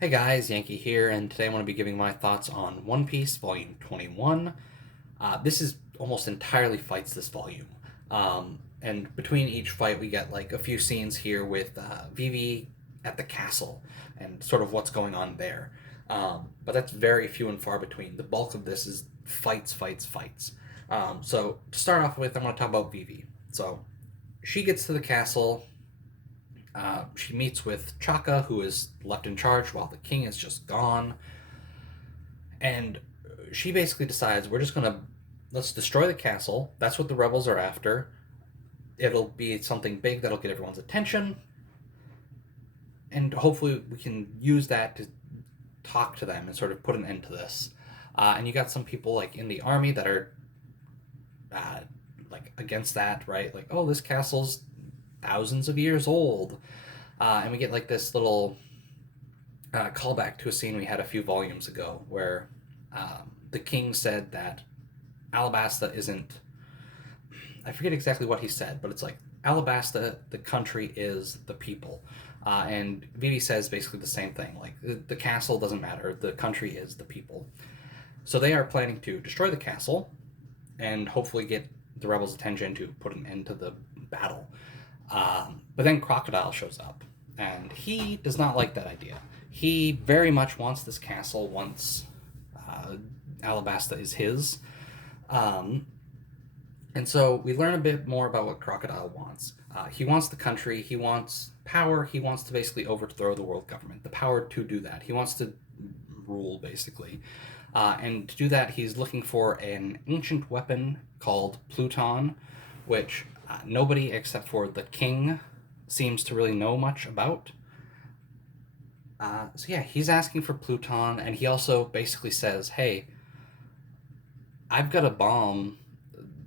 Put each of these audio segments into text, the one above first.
Hey guys, Yankee here, and today I want to be giving my thoughts on One Piece Volume 21. This is almost entirely fights this volume. And between each fight, we get like a few scenes here with Vivi at the castle and sort of what's going on there. But that's very few and far between. The bulk of this is fights, fights, fights. So to start off with, I want to talk about Vivi. So she gets to the castle. She meets with Chaka, who is left in charge while the king is just gone. And she basically decides let's destroy the castle. That's what the rebels are after. It'll be something big that'll get everyone's attention. And hopefully we can use that to talk to them and sort of put an end to this. And you got some people like in the army that are like against that, right? Like, oh, this castle's thousands of years old. And we get like this little callback to a scene we had a few volumes ago where the king said that Alabasta isn't. I forget exactly what he said, but it's like Alabasta, the country, is the people. And Vivi says basically the same thing. Like the castle doesn't matter, the country is the people. So they are planning to destroy the castle and hopefully get the rebels' attention to put an end to the battle. But then Crocodile shows up, and he does not like that idea. He very much wants this castle once Alabasta is his. Um, and so we learn a bit more about what Crocodile wants. He wants the country, he wants power, he wants to basically overthrow the world government, the power to do that. He wants to rule, basically. And to do that, he's looking for an ancient weapon called Pluton, which nobody except for the king seems to really know much about. So yeah, he's asking for Pluton, and he also basically says, "Hey, I've got a bomb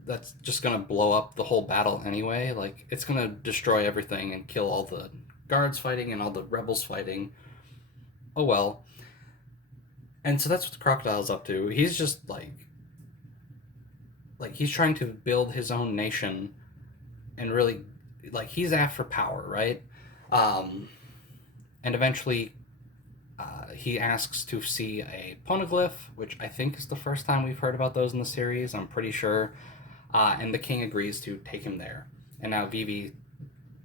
that's just gonna blow up the whole battle anyway. Like it's gonna destroy everything and kill all the guards fighting and all the rebels fighting. Oh well." And so that's what the Crocodile's up to. He's just like he's trying to build his own nation and really like he's after power, right? Um, and eventually he asks to see a poneglyph, which I think is the first time we've heard about those in the series. I'm pretty sure. And the king agrees to take him there. And now Vivi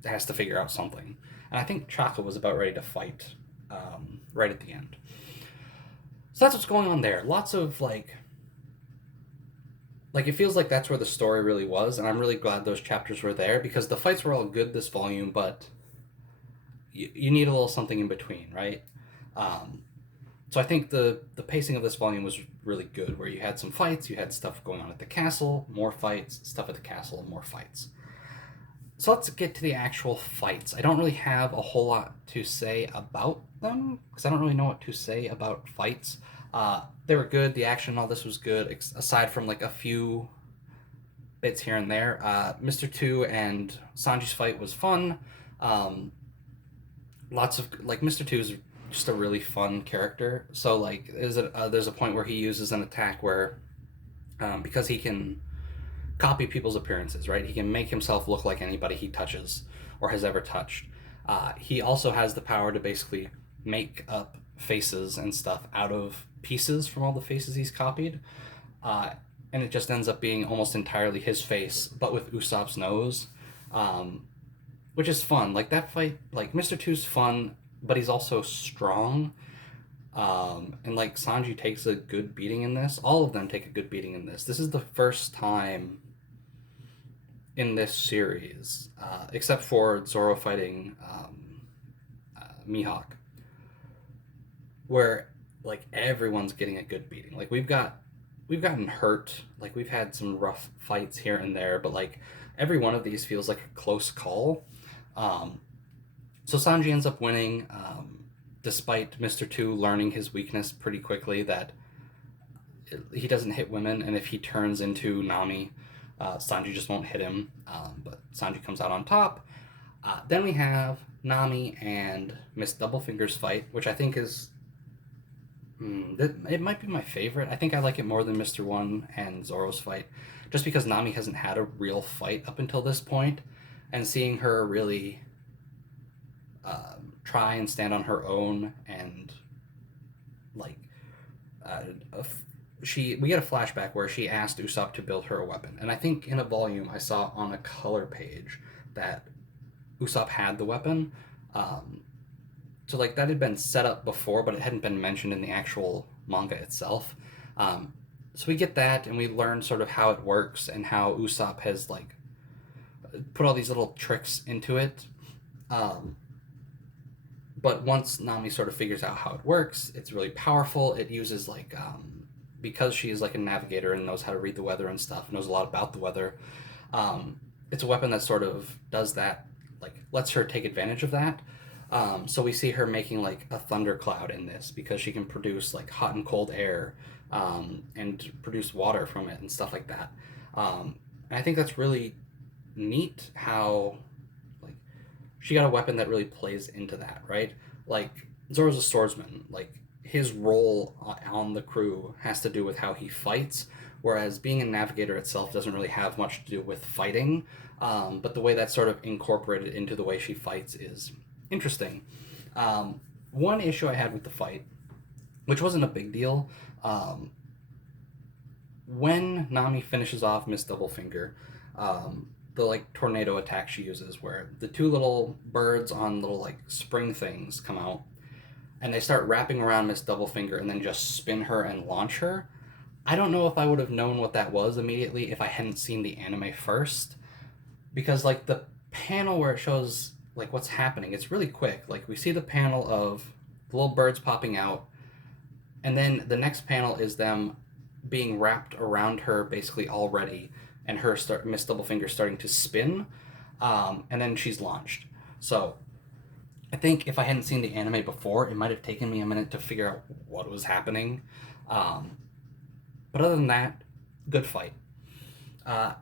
has to figure out something. And I think Chaka was about ready to fight right at the end. So that's what's going on there. Lots of like it feels like that's where the story really was, and I'm really glad those chapters were there because the fights were all good this volume, but you need a little something in between, right? Um, so I think the pacing of this volume was really good, where you had some fights, you had stuff going on at the castle, more fights, stuff at the castle, more fights. So let's get to the actual fights. I don't really have a whole lot to say about them because I don't really know what to say about fights. They were good. The action and all this was good, aside from like a few bits here and there. Mr. Two and Sanji's fight was fun. Um, Lots of like Mr. Two is just a really fun character. So like there's a point where he uses an attack where because he can copy people's appearances, right? He can make himself look like anybody he touches or has ever touched. He also has the power to basically make up faces and stuff out of pieces from all the faces he's copied. Uh, and it just ends up being almost entirely his face, but with Usopp's nose, um, which is fun. Like that fight, like Mr. Two's fun, but he's also strong. And like Sanji takes a good beating in this. All of them take a good beating in this. This is the first time in this series, except for Zoro fighting Mihawk, where like everyone's getting a good beating. Like we've gotten hurt, like we've had some rough fights here and there, but like every one of these feels like a close call. Um, so Sanji ends up winning, despite Mr. Two learning his weakness pretty quickly that he doesn't hit women, and if he turns into Nami, Sanji just won't hit him. But Sanji comes out on top. Then we have Nami and Miss Doublefinger's fight, which I think is it might be my favorite. I think I like it more than Mr. One and Zoro's fight, just because Nami hasn't had a real fight up until this point, and seeing her really try and stand on her own and like uh, a f- we get a flashback where she asked Usopp to build her a weapon, and I think in a volume I saw on a color page that Usopp had the weapon. Um, so like that had been set up before, but it hadn't been mentioned in the actual manga itself. Um, so we get that, and we learn sort of how it works and how Usopp has like put all these little tricks into it. Um, but once Nami sort of figures out how it works, it's really powerful. It uses like because she is like a navigator and knows how to read the weather and stuff, knows a lot about the weather. Um, it's a weapon that sort of does that, like lets her take advantage of that. So we see her making like a thundercloud in this because she can produce like hot and cold air and produce water from it and stuff like that. And I think that's really neat how like she got a weapon that really plays into that, right? Like Zoro's a swordsman. Like his role on the crew has to do with how he fights, whereas being a navigator itself doesn't really have much to do with fighting. But the way that's sort of incorporated into the way she fights is interesting. Um, One issue I had with the fight, which wasn't a big deal, um, when Nami finishes off Miss Doublefinger, the like tornado attack she uses, where the two little birds on little like spring things come out and they start wrapping around Miss Doublefinger and then just spin her and launch her. I don't know if I would have known what that was immediately if I hadn't seen the anime first, because like the panel where it shows like what's happening, it's really quick. Like we see the panel of the little birds popping out, and then the next panel is them being wrapped around her basically already, and her start Miss Doublefinger starting to spin, and then she's launched. So I think if I hadn't seen the anime before, it might have taken me a minute to figure out what was happening. Um, but other than that, good fight.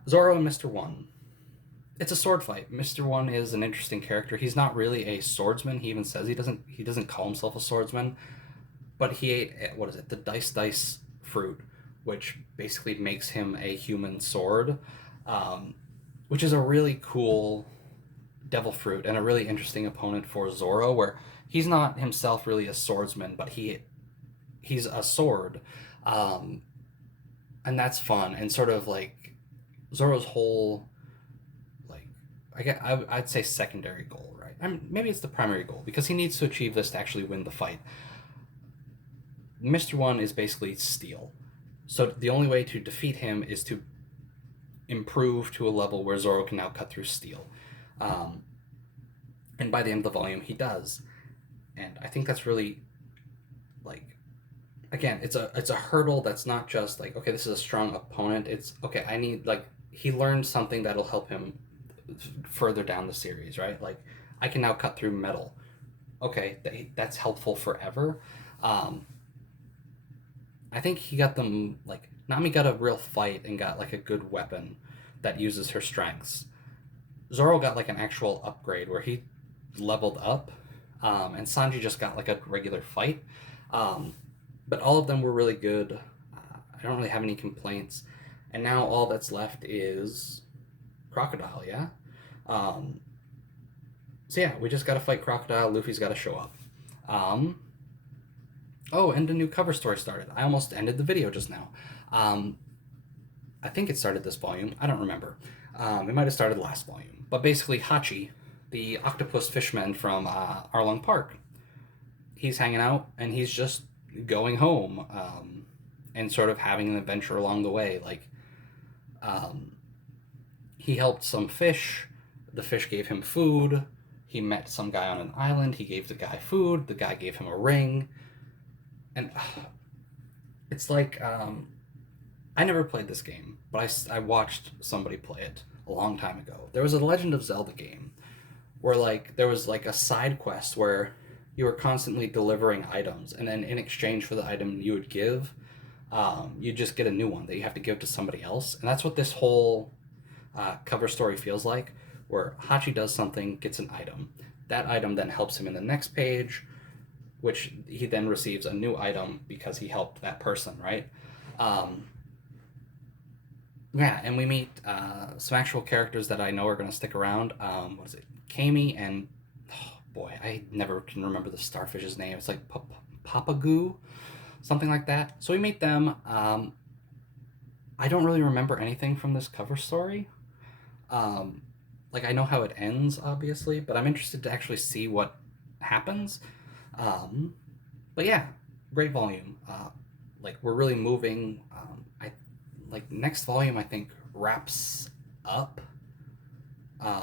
Zoro and Mr. One. It's a sword fight. Mr. One is an interesting character. He's not really a swordsman. He even says he doesn't call himself a swordsman, but he ate what is it? The dice fruit, which basically makes him a human sword, um, which is a really cool devil fruit and a really interesting opponent for Zoro, where he's not himself really a swordsman, but he's a sword, um, and that's fun and sort of like Zoro's whole like I'd say secondary goal, right? I mean, maybe it's the primary goal because he needs to achieve this to actually win the fight. Mr. One is basically steel. So the only way to defeat him is to improve to a level where Zoro can now cut through steel. Um, and by the end of the volume, he does. And I think that's really like again, it's a hurdle that's not just like okay, this is a strong opponent. It's okay, I need like he learned something that'll help him further down the series, right? Like I can now cut through metal. Okay, that's helpful forever. Um, I think he got them like Nami got a real fight and got like a good weapon that uses her strengths. Zoro got like an actual upgrade where he leveled up, and Sanji just got like a regular fight. Um, but all of them were really good. I don't really have any complaints. And now all that's left is Crocodile, yeah? Um, so yeah, we just gotta fight Crocodile. Luffy's gotta show up. Um, oh, and a new cover story started. I almost ended the video just now. Um, I think it started this volume. I don't remember. It might have started last volume. But basically, Hachi, the octopus fishman from Arlong Park, he's hanging out and he's just going home and sort of having an adventure along the way. Like, um, he helped some fish. The fish gave him food. He met some guy on an island. He gave the guy food. The guy gave him a ring. And it's like I never played this game, but I watched somebody play it a long time ago. There was a Legend of Zelda game where like there was like a side quest where you were constantly delivering items, and then in exchange for the item you would give, you just get a new one that you have to give to somebody else, and that's what this whole cover story feels like. Where Hachi does something, gets an item. That item then helps him in the next page, which he then receives a new item because he helped that person, right? Um, Yeah, and we meet some actual characters that I know are going to stick around. What is it? Kami and oh boy, I never can remember the starfish's name. It's like Papagoo. something like that. So we meet them. I don't really remember anything from this cover story. Um, like I know how it ends, obviously, but I'm interested to actually see what happens. Um, but yeah, great volume. Like we're really moving. I like next volume. I think wraps up.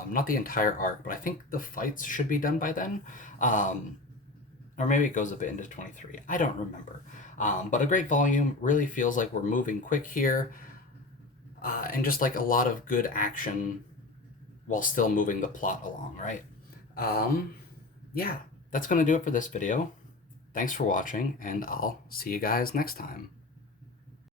Not the entire arc, but I think the fights should be done by then. Um, or maybe it goes a bit into 23. I don't remember. But a great volume. Really feels like we're moving quick here, and just like a lot of good action while still moving the plot along, right? Um, yeah, that's going to do it for this video. Thanks for watching, and I'll see you guys next time.